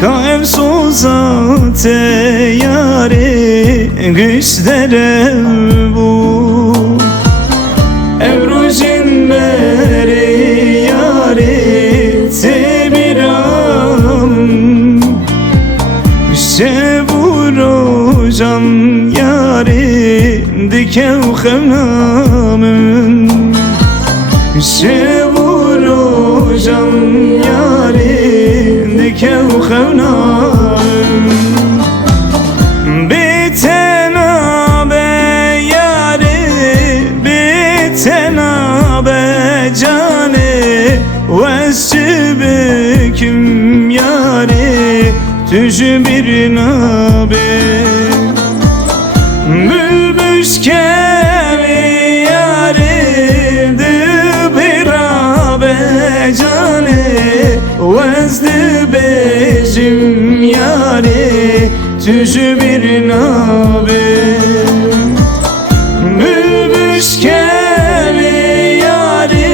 Kaev sozate yare güçlere bu Evrojin beri yare tebiram Şevurojam yare dikev xevnamın Şevurojam yare dikev xevnamın Bitena be yare bitena be cane Vesçibeküm yare tüjü bir nabe Bülbüş kevi yare dıbirabe cane Vezdi bejim yare tüjü bir nabe Bülbüş kevi yare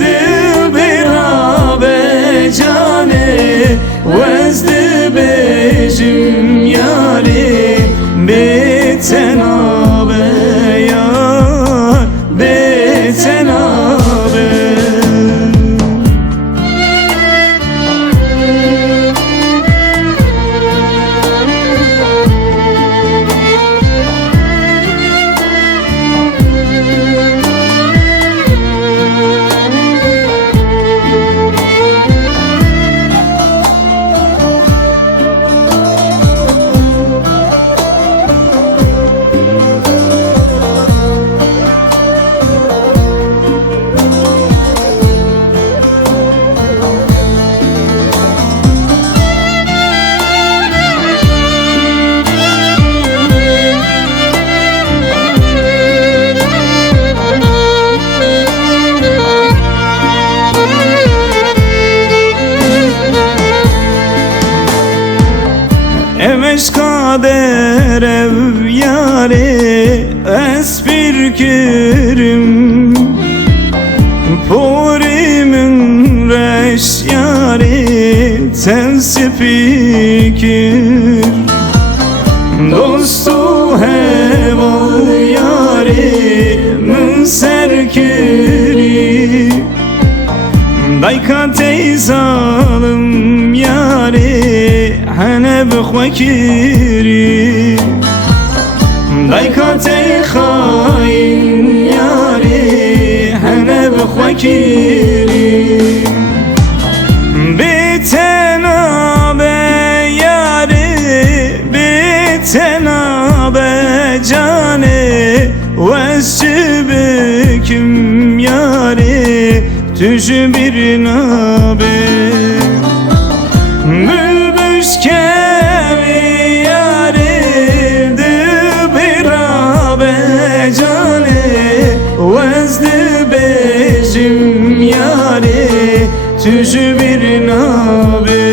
dıbirabe cane Vezdi bejim yare betenabe yar betenabe Emeş kader ev yare espir kirim Porimin reş yare tensi fikir Dostu heval yare min serkiri Dayka teyzalım yare Hane bخوكيري Dayka tey khain yare Hane bخوكيري Bitena be yare Bitena be cane Vesçibeküm yare tüjü bir nabe Bülbüş kevi yare dıbirabe cane Vezdi bejim yare tüjü bir nabe